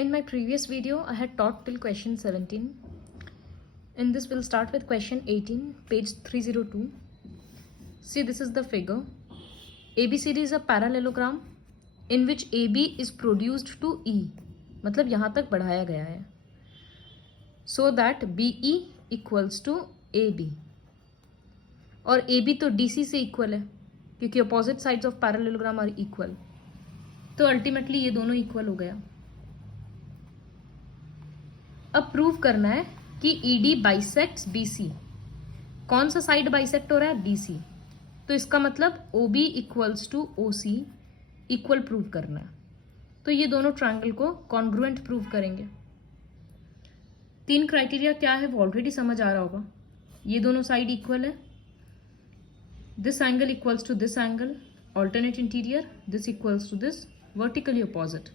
In my previous video, I had taught till question 17. In this, we'll start with question 18, page 302. See, this is the figure. ABCD is a parallelogram in which AB is produced to E. मतलब यहाँ तक बढ़ाया गया है. So that BE equals to AB. और AB तो DC से equal है क्योंकि opposite sides of parallelogram are equal. तो अल्टीमेटली ये दोनों इक्वल हो गया. अब प्रूव करना है कि ED बाइसेक्ट्स BC. कौन सा साइड बाइसेक्ट हो रहा है? BC. तो इसका मतलब OB equals to OC equal prove करना है. तो ये दोनों ट्रायंगल को कॉन्ग्रुएंट प्रूव करेंगे. 3 क्राइटेरिया क्या है वो ऑलरेडी समझ आ रहा होगा. ये दोनों साइड इक्वल है. This angle equals to this angle, alternate interior, this equals to this, vertically opposite.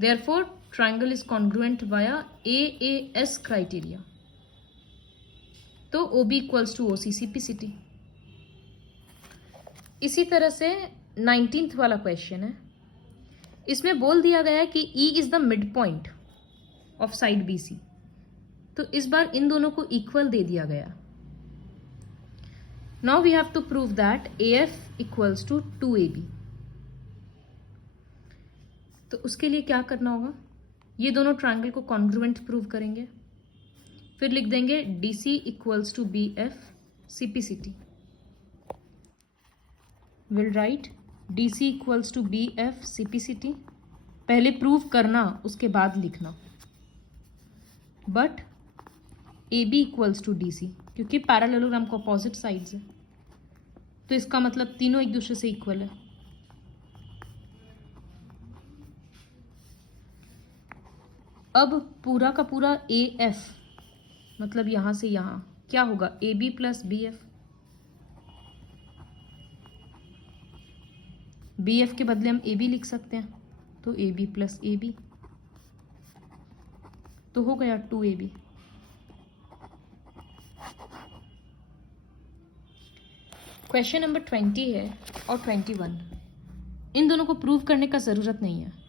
Therefore triangle is congruent via AAS criteria. तो OB equals to OC CPCT. इसी तरह से 19th वाला क्वेश्चन है. इसमें बोल दिया गया है कि E is the midpoint of side BC. तो इस बार इन दोनों को इक्वल दे दिया गया. Now we have to prove that AF equals to 2AB. तो उसके लिए क्या करना होगा? ये दोनों ट्रायंगल को कॉन्ग्रुएंट प्रूव करेंगे. फिर लिख देंगे DC equals to BF CPCT. Will write DC equals to BF CPCT. पहले प्रूव करना, उसके बाद लिखना. But AB equals to DC क्योंकि पैरेललोग्राम को अपोजिट साइड्स है तो इसका मतलब तीनों एक दूसरे से इक्वल है. अब पूरा का पूरा AF मतलब यहां से यहां क्या होगा? AB plus BF. BF के बदले हम AB लिख सकते हैं तो AB प्लस AB तो हो गया 2AB. क्वेश्चन नंबर 20 है और 21. इन दोनों को प्रूव करने का ज़रूरत नहीं है.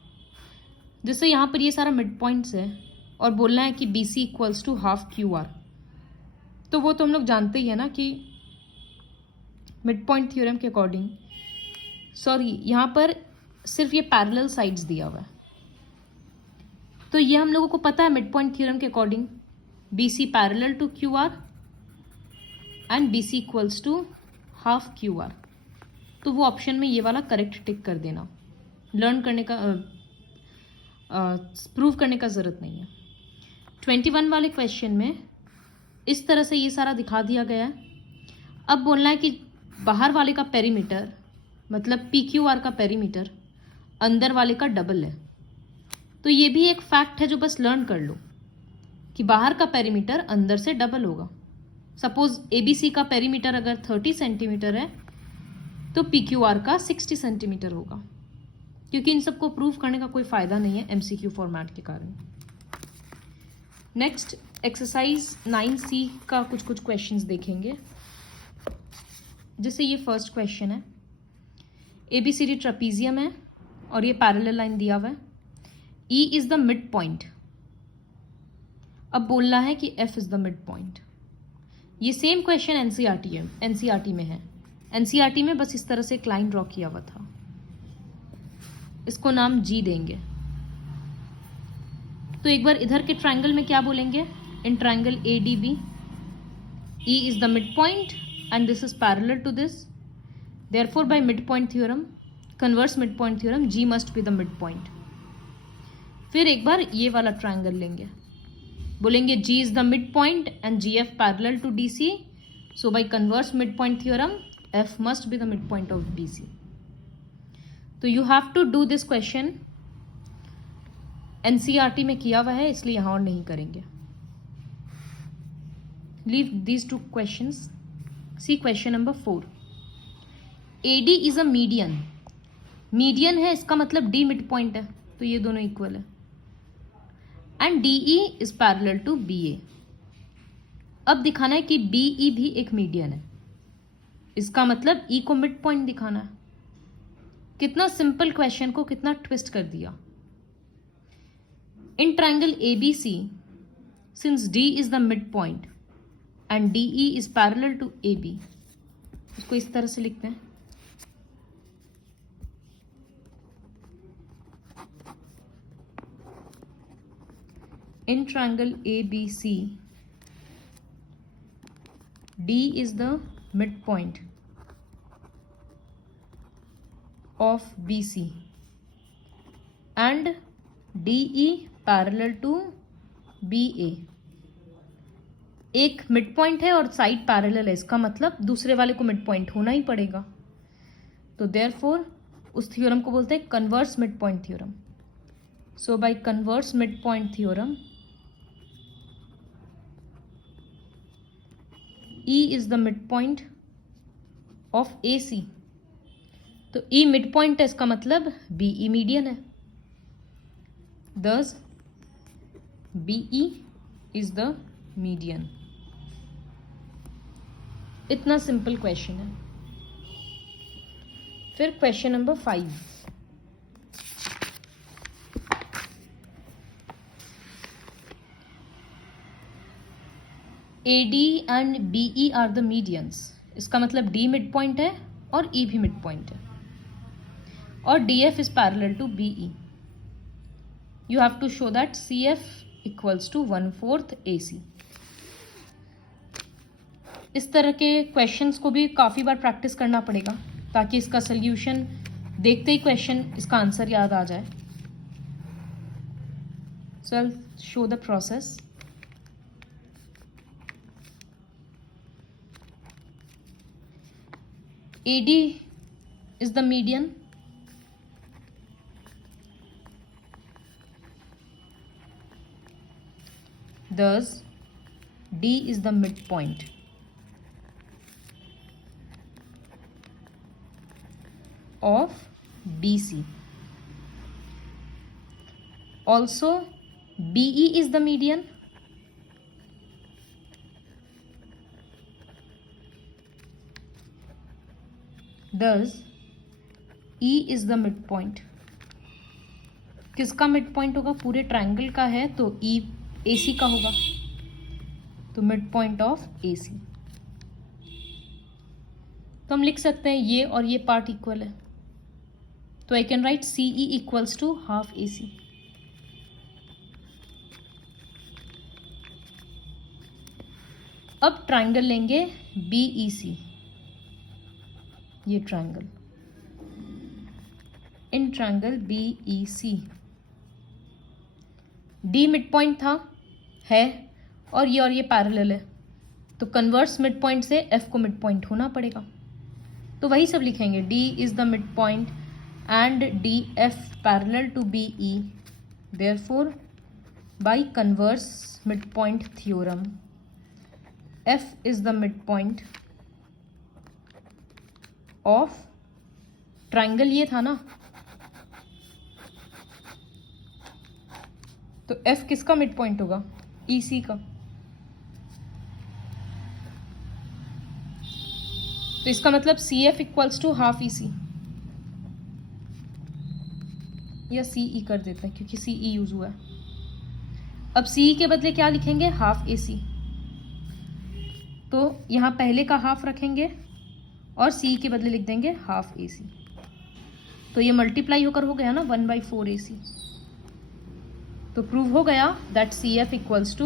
जैसे यहाँ पर ये सारा मिड पॉइंट्स है और बोलना है कि BC equals to half QR. तो वो तो हम लोग जानते ही है ना कि मिड पॉइंट थ्योरम के अकॉर्डिंग, सॉरी यहाँ पर सिर्फ ये पैरेलल साइड्स दिया हुआ है तो ये हम लोगों को पता है मिड पॉइंट थ्योरम के according BC parallel to QR and BC equals to half QR. तो वो ऑप्शन में ये वाला करेक्ट टिक कर देना. लर्न करने का प्रूव करने का ज़रूरत नहीं है. 21 वाले क्वेश्चन में इस तरह से ये सारा दिखा दिया गया है. अब बोलना है कि बाहर वाले का पेरीमीटर मतलब PQR का पेरीमीटर अंदर वाले का डबल है. तो ये भी एक फैक्ट है जो बस लर्न कर लो कि बाहर का पेरीमीटर अंदर से डबल होगा. सपोज ABC का पेरीमीटर अगर 30 सेंटीमीटर है तो PQR का 60 सेंटीमीटर होगा क्योंकि इन सबको प्रूव करने का कोई फ़ायदा नहीं है MCQ फॉर्मेट के कारण. नेक्स्ट एक्सरसाइज 9C का कुछ क्वेश्चंस देखेंगे. जैसे ये फर्स्ट क्वेश्चन है. ABCD ट्रेपीजियम है और ये पैरेलल लाइन दिया हुआ है. E is the mid point. अब बोलना है कि F is the mid point. ये सेम क्वेश्चन NCERT में है. NCERT में बस इस तरह से एक लाइन ड्रॉ किया हुआ था. इसको नाम G देंगे. तो एक बार इधर के ट्रायंगल में क्या बोलेंगे? In triangle ADB E is the midpoint and this is parallel to this. Therefore by midpoint theorem, converse midpoint theorem, G must be the midpoint. फिर एक बार ये वाला ट्रायंगल लेंगे. बोलेंगे G is the midpoint and GF parallel to DC. So by converse midpoint theorem, F must be the midpoint of BC. तो you have to do this question. NCERT में किया हुआ है इसलिए यहाँ और नहीं करेंगे. Leave these 2 questions. See question number 4. AD is a median. Median है इसका मतलब D मिड पॉइंट है तो ये दोनों इक्वल है. And DE is parallel to BA. अब दिखाना है कि BE भी एक मीडियन है. इसका मतलब E को मिड पॉइंट दिखाना है. कितना सिंपल क्वेश्चन को कितना ट्विस्ट कर दिया. In triangle ABC, since D is the midpoint and DE is parallel to AB, इसको इस तरह से लिखते हैं. In triangle ABC, D is the midpoint of BC and DE parallel to BA. एक मिड पॉइंट है और साइड पैरेलल है, इसका मतलब दूसरे वाले को मिड पॉइंट होना ही पड़ेगा. तो देयरफॉर उस थ्योरम को बोलते हैं converse mid point theorem. So by converse mid point theorem E is the midpoint of AC. तो E मिड पॉइंट है, इसका मतलब BE मीडियन है. Thus BE is the median. इतना सिंपल क्वेश्चन है. फिर question number 5. AD and BE are the medians. इसका मतलब D मिड पॉइंट है और E भी मिड पॉइंट है और DF is parallel to BE. You have to show that CF equals to 1/4 AC. इस तरह के क्वेश्चंस को भी काफ़ी बार प्रैक्टिस करना पड़ेगा ताकि इसका सोल्यूशन देखते ही क्वेश्चन इसका आंसर याद आ जाए. So I'll show the process. AD is the median. Thus D is the midpoint of BC. Also BE is the median. Thus E is the midpoint. किसका मिड होगा? पूरे ट्रायंगल का है तो E AC का होगा, तो मिड पॉइंट ऑफ AC. तो हम लिख सकते हैं ये और ये पार्ट इक्वल है, तो I can write CE equals to half AC. अब ट्रायंगल लेंगे BEC. ये triangle, in triangle BEC D mid point था है और ये पैरेलल है, तो कन्वर्स मिड पॉइंट से F को मिड पॉइंट होना पड़ेगा. तो वही सब लिखेंगे. D is the mid point and DF parallel to BE. Therefore by converse mid point theorem F is the mid point of triangle. ये था ना, तो F किसका मिड पॉइंट होगा? EC का. तो इसका मतलब CF equals to half EC, या CE कर देते हैं क्योंकि CE यूज हुआ है. अब CE के बदले क्या लिखेंगे? Half AC. तो यहाँ पहले का हाफ रखेंगे और CE के बदले लिख देंगे हाफ AC. तो ये मल्टीप्लाई होकर हो गया ना 1/4 AC. तो प्रूव हो गया that CF equals to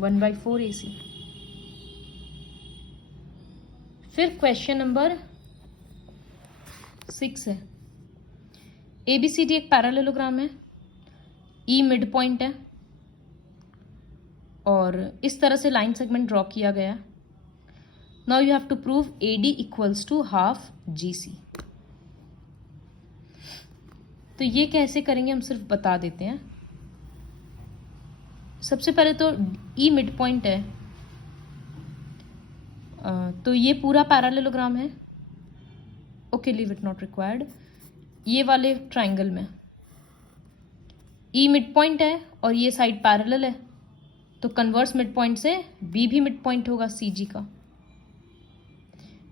1/4 AC. फिर क्वेश्चन नंबर 6 है. ABCD एक पैरेललोग्राम है, E मिड पॉइंट है और इस तरह से लाइन सेगमेंट ड्रॉ किया गया. Now you have to prove AD equals to half GC. तो ये कैसे करेंगे हम सिर्फ बता देते हैं. सबसे पहले तो E मिड पॉइंट है, तो ये पूरा पैरेललोग्राम है. Okay, leave it not required. ये वाले ट्रायंगल में E मिड पॉइंट है और ये साइड पैरेलल है, तो कन्वर्स मिड पॉइंट से B भी मिड पॉइंट होगा CG का.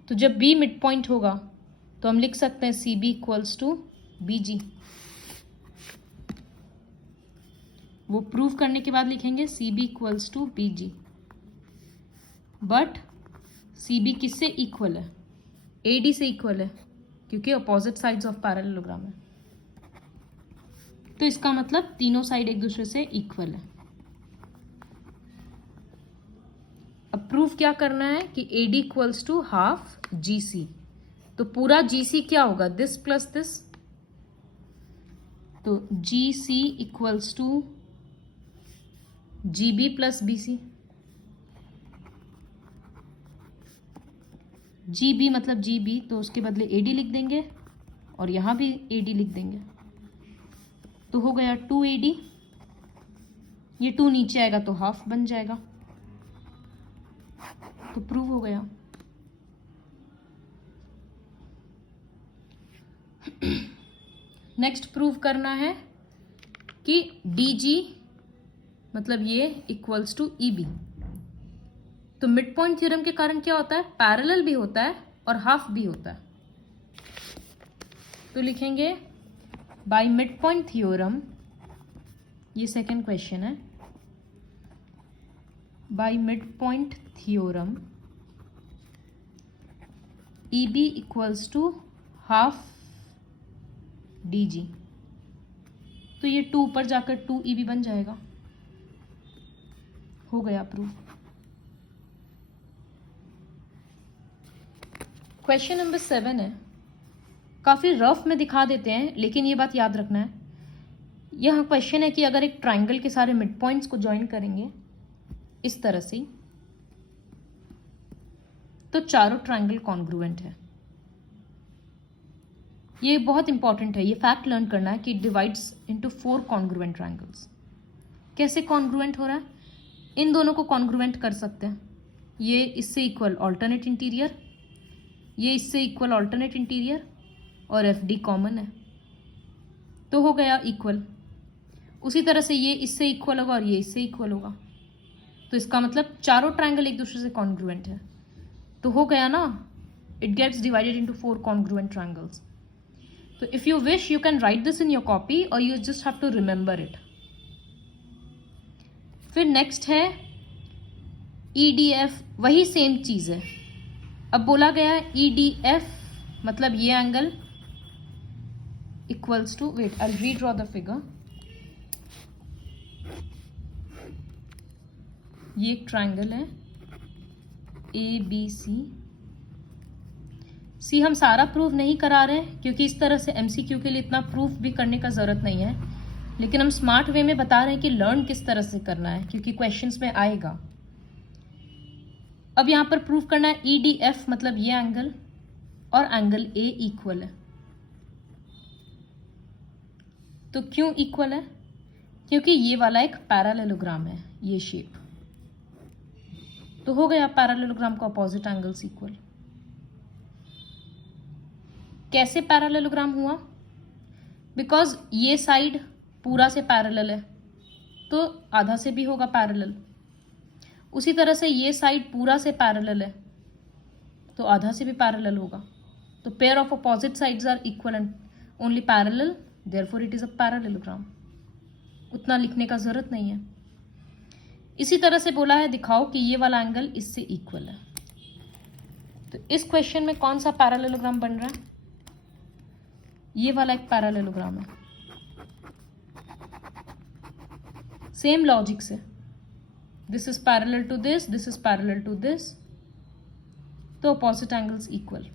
तो जब B मिड पॉइंट होगा तो हम लिख सकते हैं CB इक्वल्स टू BG. वो प्रूव करने के बाद लिखेंगे C B equals to B G, but C B किससे इक्वल है? ए डी से इक्वल है, क्योंकि अपोजिट साइड्स ऑफ पैरेललोग्राम है। तो इसका मतलब तीनों साइड एक दूसरे से इक्वल है। अब प्रूफ क्या करना है कि A D equals to half G C. तो पूरा जी सी क्या होगा? This plus this. तो G C equals to G B plus B C. G B मतलब जी बी, तो उसके बदले ए डी लिख देंगे और यहां भी ए डी लिख देंगे। तो हो गया 2AD। ये 2 नीचे आएगा तो हाफ बन जाएगा। तो प्रूव हो गया। नेक्स्ट प्रूव करना है कि DG मतलब ये इक्वल्स टू EB। तो मिड पॉइंट थ्योरम के कारण क्या होता है? पैरेलल भी होता है और हाफ भी होता है। तो लिखेंगे बाय मिड पॉइंट थ्योरम, ये सेकंड क्वेश्चन है, by mid point theorem EB equals to half DG। तो ये 2 ऊपर जाकर 2EB बन जाएगा। हो गया प्रूफ। क्वेश्चन नंबर 7 है, काफ़ी रफ में दिखा देते हैं, लेकिन ये बात याद रखना है। यह क्वेश्चन है कि अगर एक ट्राइंगल के सारे मिड पॉइंट्स को ज्वाइन करेंगे इस तरह से, तो चारों ट्राइंगल कॉन्ग्रुएंट है। ये बहुत इंपॉर्टेंट है, ये फैक्ट लर्न करना है कि डिवाइड्स इनटू 4 कॉन्ग्रुएंट ट्राइंगल्स। कैसे कॉन्ग्रुएंट हो रहा है? इन दोनों को कॉन्ग्रुएंट कर सकते हैं। ये इससे इक्वल ऑल्टरनेट इंटीरियर, ये इससे इक्वल ऑल्टरनेट इंटीरियर, और FD कॉमन है, तो हो गया इक्वल। उसी तरह से ये इससे इक्वल होगा और ये इससे इक्वल होगा। तो इसका मतलब चारों ट्राइंगल एक दूसरे से कॉन्ग्रुएंट है। तो हो गया ना, it gets divided into 4 congruent triangles. तो if you wish you can write this in your copy और you just have to remember it. फिर नेक्स्ट है EDF, वही सेम चीज है। अब बोला गया है EDF मतलब ये angle equals to, wait I redraw the figure. ये एक ट्राइंगल है ABC। सी हम सारा प्रूफ नहीं करा रहे हैं, क्योंकि इस तरह से MCQ के लिए इतना प्रूफ भी करने का जरूरत नहीं है, लेकिन हम स्मार्ट वे में बता रहे हैं कि लर्न किस तरह से करना है, क्योंकि क्वेश्चंस में आएगा। अब यहां पर प्रूफ करना है EDF मतलब ये एंगल और एंगल A इक्वल है। तो क्यों इक्वल है? क्योंकि ये वाला एक पैरेललोग्राम है, ये शेप। तो हो गया पैरेललोग्राम का अपोजिट एंगल्स इक्वल। कैसे पैरेललोग्राम हुआ? बिकॉज ये साइड पूरा से पैरेलल है, तो आधा से भी होगा पैरेलल। उसी तरह से ये साइड पूरा से पैरेलल है, तो आधा से भी पैरेलल होगा। तो pair of opposite sides are equal and only parallel, therefore it is a parallelogram. उतना लिखने का जरूरत नहीं है। इसी तरह से बोला है दिखाओ कि ये वाला एंगल इससे इक्वल है। तो इस क्वेश्चन में कौन सा पैरेललोग्राम बन रहा है? ये वाला एक पैरेललोग्राम है। सेम लॉजिक से, this is parallel to this, this is parallel to this, तो अपोजिट एंगल्स इक्वल।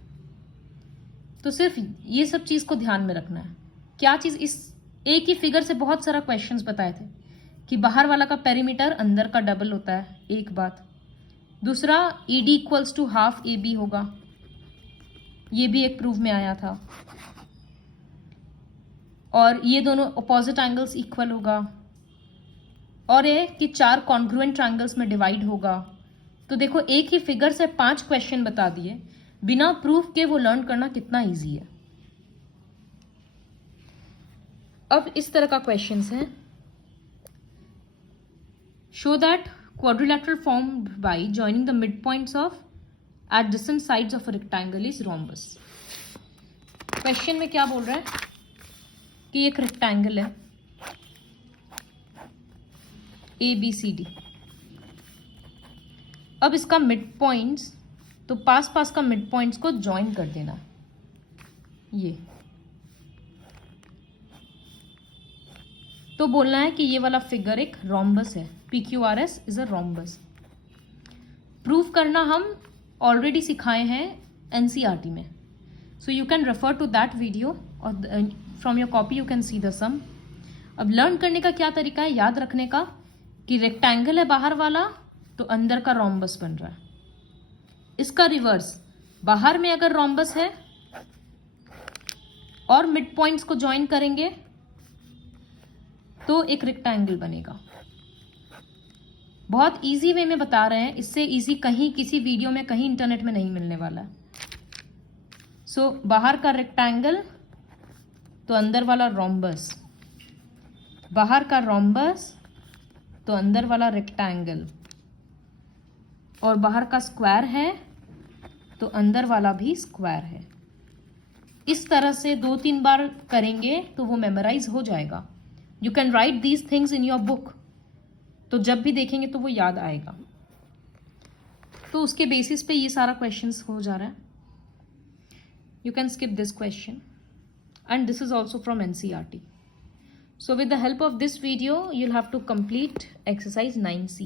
तो सिर्फ ये सब चीज को ध्यान में रखना है। क्या चीज? इस एक ही फिगर से बहुत सारा क्वेश्चंस बताए थे कि बाहर वाला का पेरीमीटर अंदर का डबल होता है, एक बात। दूसरा ED equals to half AB होगा, ये भी एक प्रूफ में आया था। और ये दोनों अपोजिट एंगल्स इक्वल होगा, और ये कि 4 कॉन्ग्रुएंट ट्रायंगल्स में डिवाइड होगा। तो देखो एक ही फिगर से 5 क्वेश्चन बता दिए, बिना प्रूफ के वो लर्न करना कितना इजी है। अब इस तरह का क्वेश्चंस है, show that quadrilateral formed by joining the mid points of adjacent sides of a rectangle is rhombus. Question में क्या बोल रहा है कि एक रेक्टेंगल है, ABCD। अब इसका मिड पॉइंट्स, तो पास पास का मिड पॉइंट्स को ज्वाइन कर देना। ये तो बोलना है कि ये वाला फिगर एक रोम्बस है, PQRS is a rhombus. Prove करना हम ऑलरेडी सिखाए हैं NCERT में, so you can refer to that video और from your copy you can see the sum. अब लर्न करने का क्या तरीका है याद रखने का, कि रेक्टेंगल है बाहर वाला तो अंदर का रोम्बस बन रहा है। इसका रिवर्स, बाहर में अगर रोम्बस है और मिड पॉइंट्स को ज्वाइन करेंगे तो एक रेक्टेंगल बनेगा। बहुत इजी वे में बता रहे हैं, इससे इजी कहीं किसी वीडियो में कहीं इंटरनेट में नहीं मिलने वाला है। सो बाहर का रेक्टेंगल तो अंदर वाला रोम्बस, बाहर का रोम्बस तो अंदर वाला रेक्टेंगल, और बाहर का स्क्वायर है तो अंदर वाला भी स्क्वायर है। इस तरह से 2-3 बार करेंगे तो वो मेमोराइज हो जाएगा। You can right these things in your book, तो जब भी देखेंगे तो वो याद आएगा। तो उसके बेसिस पे ये सारा क्वेश्चंस हो जा रहा है। You can skip this question and this is also from NCERT। So with the help of this video, you'll have to complete exercise 9C.